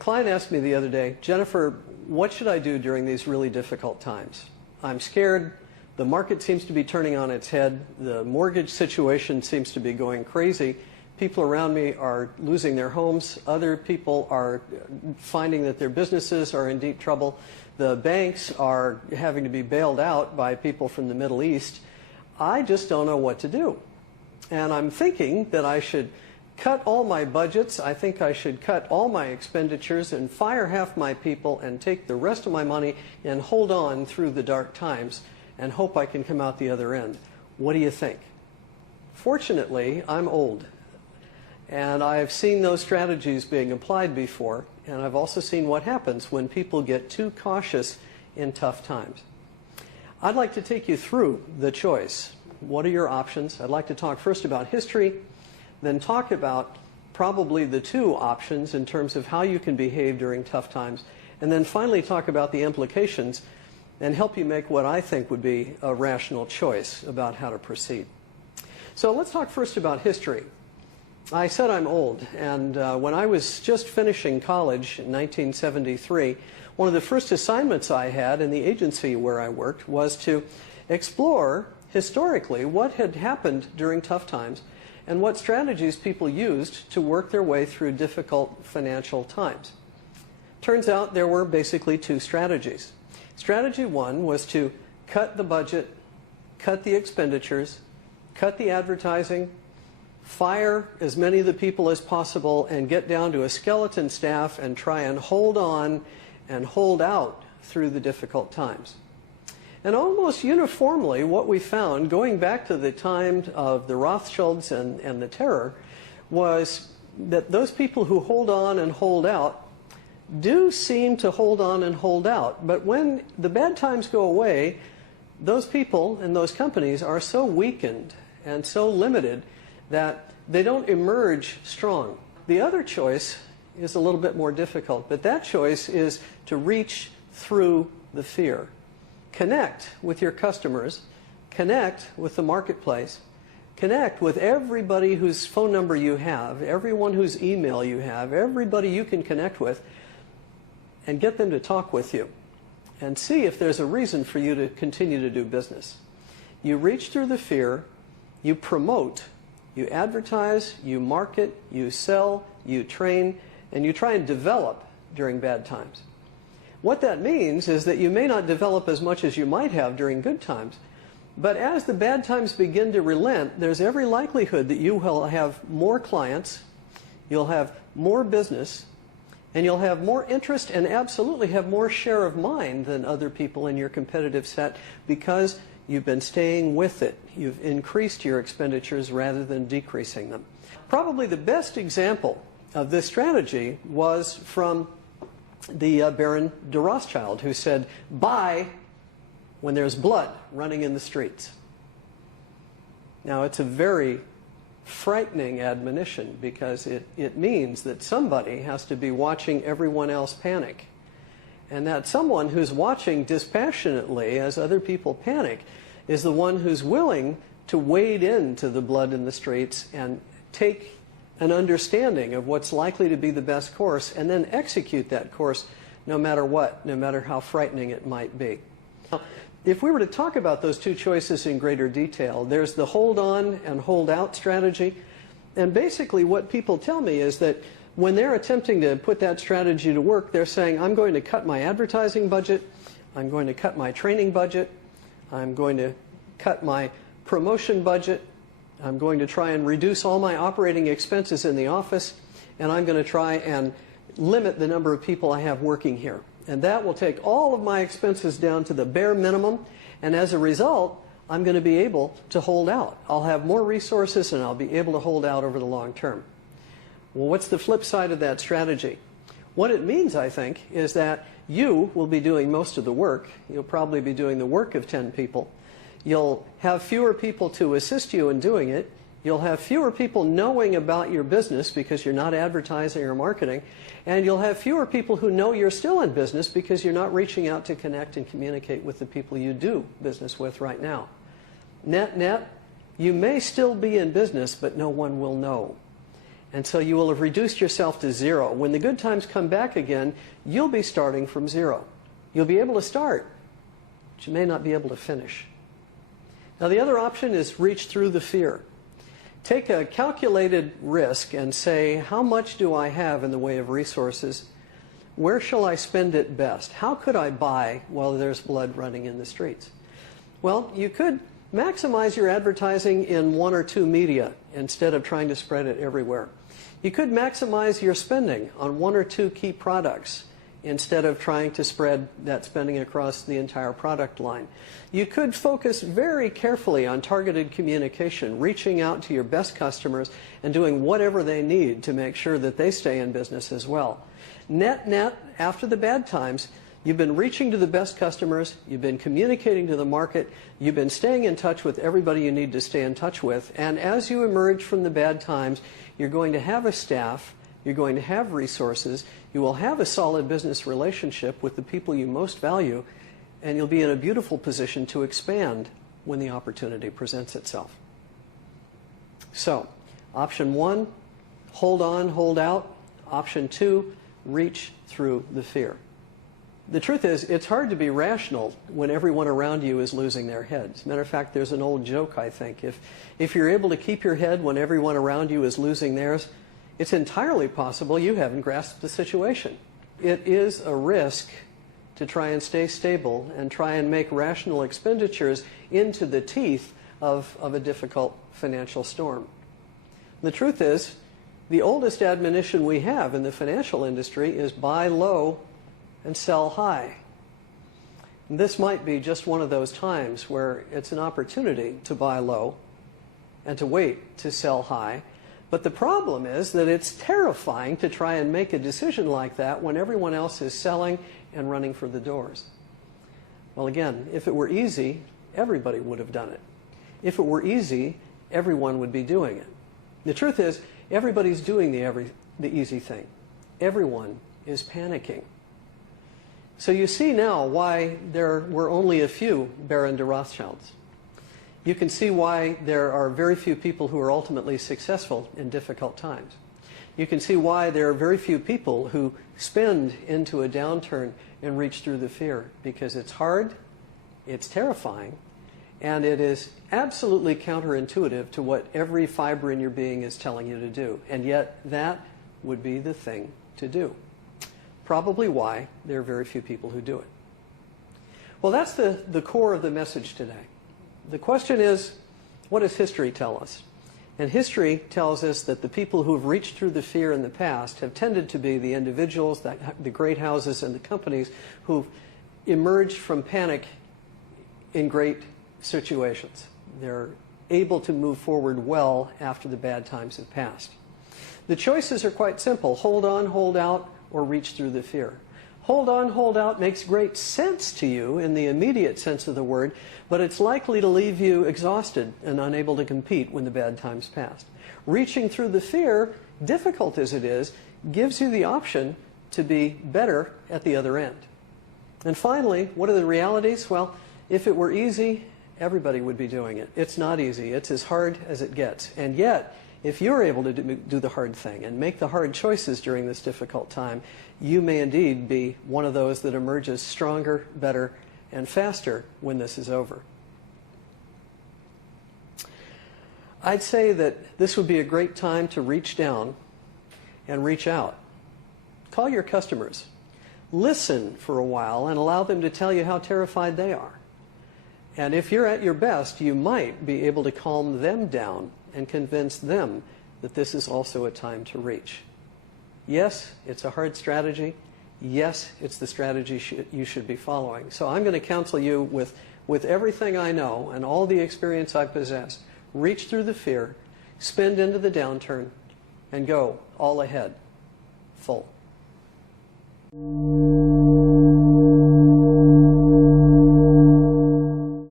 client asked me the other day, Jennifer, what should I do during these really difficult times? I'm scared. The market seems to be turning on its head. The mortgage situation seems to be going crazy. People around me are losing their homes. Other people are finding that their businesses are in deep trouble. The banks are having to be bailed out by people from the Middle East. I just don't know what to do. And I'm thinking that I should cut all my budgets. I think I should cut all my expenditures and fire half my people and take the rest of my money and hold on through the dark times and hope I can come out the other end. What do you think? Fortunately, I'm old. And I've seen those strategies being applied before, and I've also seen what happens when people get too cautious in tough times. I'd like to take you through the choice. What are your options? I'd like to talk first about history, then talk about probably the two options in terms of how you can behave during tough times, and then finally talk about the implications and help you make what I think would be a rational choice about how to proceed. So let's talk first about history. I said I'm old, and when I was just finishing college in 1973, one of the first assignments I had in the agency where I worked was to explore historically what had happened during tough times and what strategies people used to work their way through difficult financial times. Turns out there were basically two strategies. Strategy one was to cut the budget, cut the expenditures, cut the advertising, fire as many of the people as possible and get down to a skeleton staff and try and hold on and hold out through the difficult times. And almost uniformly what we found, going back to the time of the Rothschilds and the terror, was that those people who hold on and hold out do seem to hold on and hold out. But when the bad times go away, those people and those companies are so weakened and so limited that they don't emerge strong. The other choice is a little bit more difficult, but that choice is to reach through the fear. Connect with your customers, connect with the marketplace, connect with everybody whose phone number you have, everyone whose email you have, everybody you can connect with, and get them to talk with you and see if there's a reason for you to continue to do business. You reach through the fear, you promote, you advertise, you market, you sell, you train, and you try and develop during bad times. What that means is that you may not develop as much as you might have during good times, but as the bad times begin to relent, there's every likelihood that you will have more clients, you'll have more business, and you'll have more interest and absolutely have more share of mind than other people in your competitive set because you've been staying with it. You've increased your expenditures rather than decreasing them. Probably the best example of this strategy was from the Baron de Rothschild, who said, buy when there's blood running in the streets. Now, it's a very frightening admonition because it means that somebody has to be watching everyone else panic. And that someone who's watching dispassionately as other people panic is the one who's willing to wade into the blood in the streets and take an understanding of what's likely to be the best course and then execute that course no matter what, no matter how frightening it might be. Now, if we were to talk about those two choices in greater detail, there's the hold on and hold out strategy. And basically what people tell me is that when they're attempting to put that strategy to work, they're saying, I'm going to cut my advertising budget, I'm going to cut my training budget, I'm going to cut my promotion budget, I'm going to try and reduce all my operating expenses in the office, and I'm going to try and limit the number of people I have working here. And that will take all of my expenses down to the bare minimum, and as a result, I'm going to be able to hold out. I'll have more resources and I'll be able to hold out over the long term. Well, what's the flip side of that strategy? What it means, I think, is that you will be doing most of the work. You'll probably be doing the work of 10 people. You'll have fewer people to assist you in doing it. You'll have fewer people knowing about your business because you're not advertising or marketing. And you'll have fewer people who know you're still in business because you're not reaching out to connect and communicate with the people you do business with right now. Net, you may still be in business, but no one will know. And so you will have reduced yourself to zero. When the good times come back again, you'll be starting from zero. You'll be able to start, but you may not be able to finish. Now, the other option is reach through the fear. Take a calculated risk and say, how much do I have in the way of resources? Where shall I spend it best? How could I buy while there's blood running in the streets? Well, you could maximize your advertising in one or two media instead of trying to spread it everywhere. You could maximize your spending on one or two key products instead of trying to spread that spending across the entire product line. You could focus very carefully on targeted communication, reaching out to your best customers and doing whatever they need to make sure that they stay in business as well. Net, after the bad times, you've been reaching to the best customers, you've been communicating to the market, you've been staying in touch with everybody you need to stay in touch with, and as you emerge from the bad times, you're going to have a staff, you're going to have resources, you will have a solid business relationship with the people you most value, and you'll be in a beautiful position to expand when the opportunity presents itself. So, option 1, hold on, hold out. Option 2, reach through the fear. The truth is, it's hard to be rational when everyone around you is losing their heads. As a matter of fact, there's an old joke, I think. If you're able to keep your head when everyone around you is losing theirs, it's entirely possible you haven't grasped the situation. It is a risk to try and stay stable and try and make rational expenditures into the teeth of a difficult financial storm. The truth is, the oldest admonition we have in the financial industry is buy low and sell high. And this might be just one of those times where it's an opportunity to buy low and to wait to sell high. But the problem is that it's terrifying to try and make a decision like that when everyone else is selling and running for the doors. Well, again, if it were easy, everybody would have done it. If it were easy, everyone would be doing it. The truth is, everybody's doing the easy thing. Everyone is panicking. So you see now why there were only a few Baron de Rothschilds. You can see why there are very few people who are ultimately successful in difficult times. You can see why there are very few people who spend into a downturn and reach through the fear, because it's hard, it's terrifying, and it is absolutely counterintuitive to what every fiber in your being is telling you to do. And yet that would be the thing to do. Probably why there are very few people who do it. Well, that's the core of the message today. The question is, what does history tell us? And history tells us that the people who have reached through the fear in the past have tended to be the individuals, the great houses and the companies who've emerged from panic in great situations. They're able to move forward well after the bad times have passed. The choices are quite simple: hold on, hold out, or reach through the fear. Hold on, hold out makes great sense to you in the immediate sense of the word, but it's likely to leave you exhausted and unable to compete when the bad times pass. Reaching through the fear, difficult as it is, gives you the option to be better at the other end. And finally, what are the realities? Well, if it were easy, everybody would be doing it. It's not easy. It's as hard as it gets. And yet, if you're able to do the hard thing and make the hard choices during this difficult time, you may indeed be one of those that emerges stronger, better, and faster when this is over. I'd say that this would be a great time to reach down and reach out. Call your customers. Listen for a while and allow them to tell you how terrified they are. And if you're at your best, you might be able to calm them down and convince them that this is also a time to reach. Yes, it's a hard strategy. Yes, it's the strategy you should be following. So I'm going to counsel you with everything I know and all the experience I possess. Reach through the fear, spend into the downturn, and go all ahead, full.